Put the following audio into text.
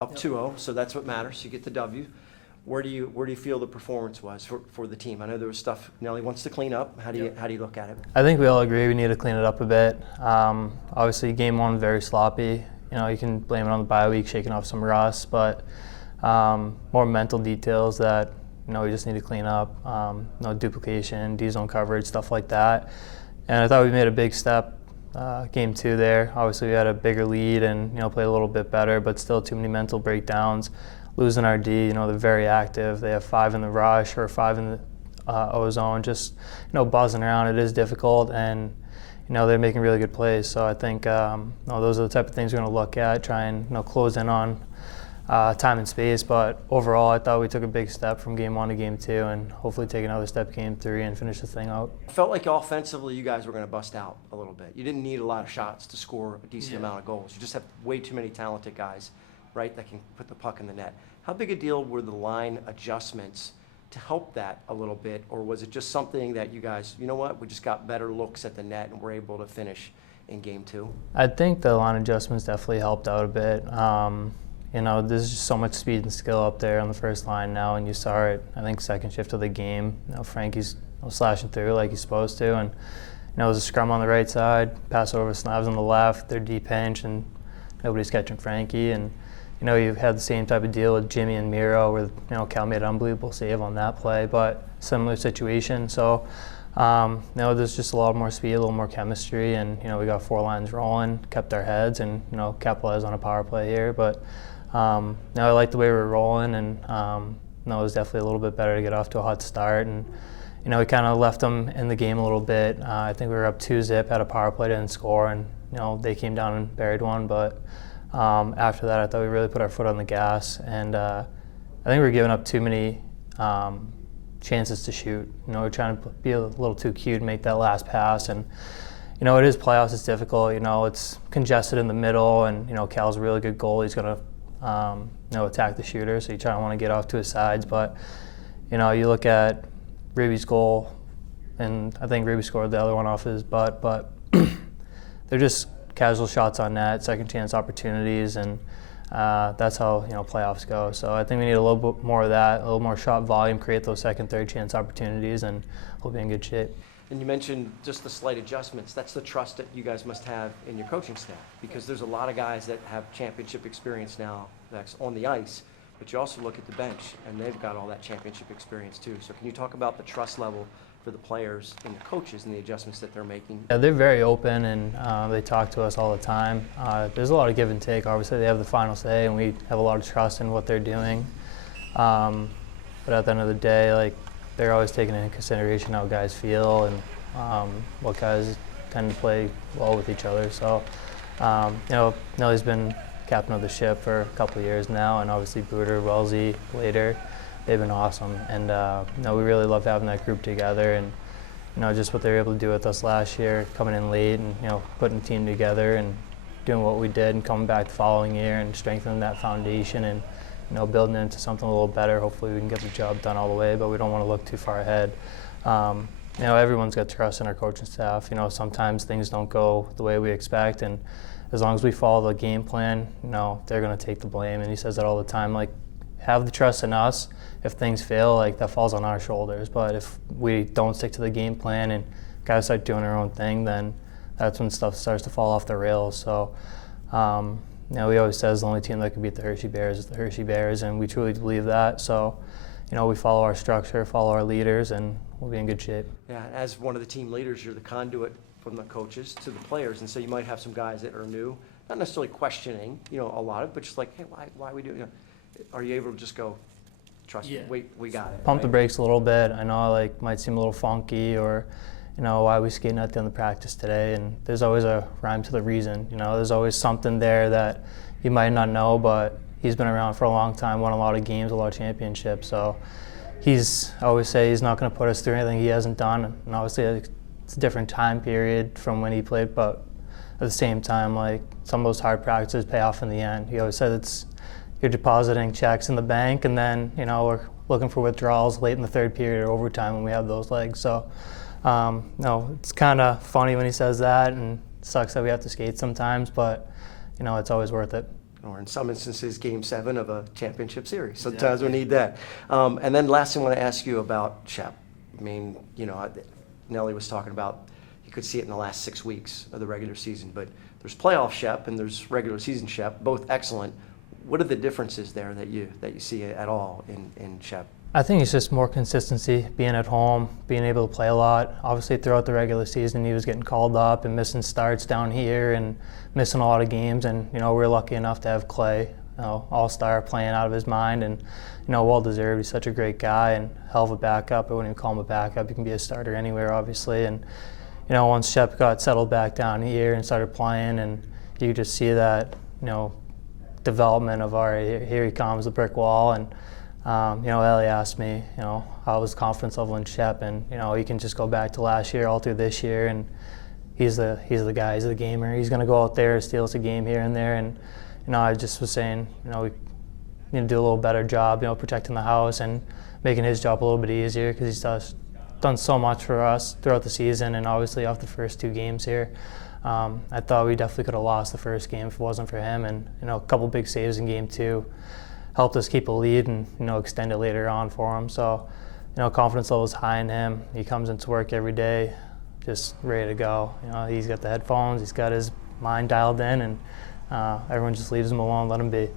Up 2-0, so that's what matters. You get the W. Where do you feel the performance was for the team? I know there was stuff Nelly wants to clean up. How do you look at it? I think we all agree we need to clean it up a bit. Obviously, game one very sloppy. You can blame it on the bye week, shaking off some rust, but more mental details that we just need to clean up. No duplication, D-zone coverage, stuff like that. And I thought we made a big step. Game two there, obviously we had a bigger lead and played a little bit better, but still too many mental breakdowns. Losing our D, they're very active. They have 5 in the rush or 5 in the O zone, just buzzing around. It is difficult, and they're making really good plays. So I think those are the type of things we're going to look at, try and close in on time and space. But overall, I thought we took a big step from game 1 to game 2, and hopefully take another step game 3 and finish this thing out. I felt like offensively you guys were going to bust out a little bit. You didn't need a lot of shots to score a decent amount of goals. You just have way too many talented guys, right, that can put the puck in the net. How big a deal were the line adjustments to help that a little bit, or was it just something that you guys, we just got better looks at the net and were able to finish in game 2? I think the line adjustments definitely helped out a bit. There's just so much speed and skill up there on the first line now, and you saw it, I think, second shift of the game. Frankie's slashing through like he's supposed to, and it was a scrum on the right side, pass over Snavs on the left, they're deep pinch, and nobody's catching Frankie. And you've had the same type of deal with Jimmy and Miro, where Cal made an unbelievable save on that play, but similar situation. So there's just a lot more speed, a little more chemistry, and we got 4 lines rolling, kept our heads, and capitalized on a power play here. But I like the way we were rolling, and it was definitely a little bit better to get off to a hot start. And we kind of left them in the game a little bit. I think we were up 2-0, had a power play, didn't score, and they came down and buried one. But after that, I thought we really put our foot on the gas, and I think we were giving up too many chances to shoot. We're trying to be a little too cute and make that last pass, and it is playoffs. It's difficult. It's congested in the middle, and Cal's a really good goal. He's going to attack the shooter, so you try to want to get off to his sides. But you look at Ruby's goal, and I think Ruby scored the other one off his butt, but they're just casual shots on net, second chance opportunities, and that's how playoffs go. So I think we need a little bit more of that, a little more shot volume, create those second, third chance opportunities, and we'll be in good shape. And you mentioned just the slight adjustments. That's the trust that you guys must have in your coaching staff, because there's a lot of guys that have championship experience now that's on the ice, but you also look at the bench, and they've got all that championship experience too. So can you talk about the trust level for the players and the coaches and the adjustments that they're making? Yeah, they're very open, and they talk to us all the time. There's a lot of give and take. Obviously, they have the final say, and we have a lot of trust in what they're doing. But at the end of the day, they're always taking into consideration how guys feel and what guys tend to play well with each other. So, Nelly's been captain of the ship for a couple of years now, and obviously Booter, Wellesley, later. They've been awesome, and we really love having that group together, and just what they were able to do with us last year, coming in late and putting the team together and doing what we did, and coming back the following year and strengthening that foundation and building it into something a little better. Hopefully we can get the job done all the way, but we don't want to look too far ahead. Everyone's got trust in our coaching staff. Sometimes things don't go the way we expect, and as long as we follow the game plan, they're going to take the blame. And he says that all the time, have the trust in us. If things fail, that falls on our shoulders. But if we don't stick to the game plan and guys start doing their own thing, then that's when stuff starts to fall off the rails. So, we always says the only team that can beat the Hershey Bears is the Hershey Bears, and we truly believe that. So, we follow our structure, follow our leaders, and we'll be in good shape. Yeah, as one of the team leaders, you're the conduit from the coaches to the players, and so you might have some guys that are new, not necessarily questioning, a lot of, but just hey, why are we doing it? Are you able to just go, trust me, we got it? Pump the brakes a little bit. I know might seem a little funky, or why are we skating at the end of practice today? And there's always a rhyme to the reason. There's always something there that you might not know, but he's been around for a long time, won a lot of games, a lot of championships. So I always say he's not going to put us through anything he hasn't done. And obviously it's a different time period from when he played, but at the same time, some of those hard practices pay off in the end. He always said you're depositing checks in the bank, and then we're looking for withdrawals late in the third period or overtime when we have those legs. So it's kind of funny when he says that, and it sucks that we have to skate sometimes, but it's always worth it. or in some instances, Game 7 of a championship series. Sometimes we need that. And then last thing I want to ask you about Shep. I mean, you know, Nelly was talking about you could see it in the last 6 weeks of the regular season, but there's playoff Shep and there's regular season Shep, both excellent. What are the differences there that you see at all in Shep? I think it's just more consistency, being at home, being able to play a lot. Obviously, throughout the regular season, he was getting called up and missing starts down here and missing a lot of games. And, you know, we're lucky enough to have Clay, you know, all-star, playing out of his mind and, you know, well-deserved. He's such a great guy and hell of a backup. I wouldn't even call him a backup. He can be a starter anywhere, obviously. And, you know, once Shep got settled back down here and started playing, and you could just see that, you know, development of, all right, here he comes, the brick wall. And, you know, Ellie asked me, you know, how was confidence level in Shep, and, you know, he can just go back to last year all through this year, and he's the guy, he's the gamer. He's going to go out there, steal us a game here and there, and, you know, I just was saying, you know, we need to do a little better job, you know, protecting the house and making his job a little bit easier, because he's done so much for us throughout the season, and obviously off the first 2 games here. I thought we definitely could have lost the first game if it wasn't for him, and, you know, a couple big saves in game 2 helped us keep a lead and, you know, extend it later on for him. So, you know, confidence level is high in him. He comes into work every day just ready to go. You know, he's got the headphones, he's got his mind dialed in, and everyone just leaves him alone, let him be.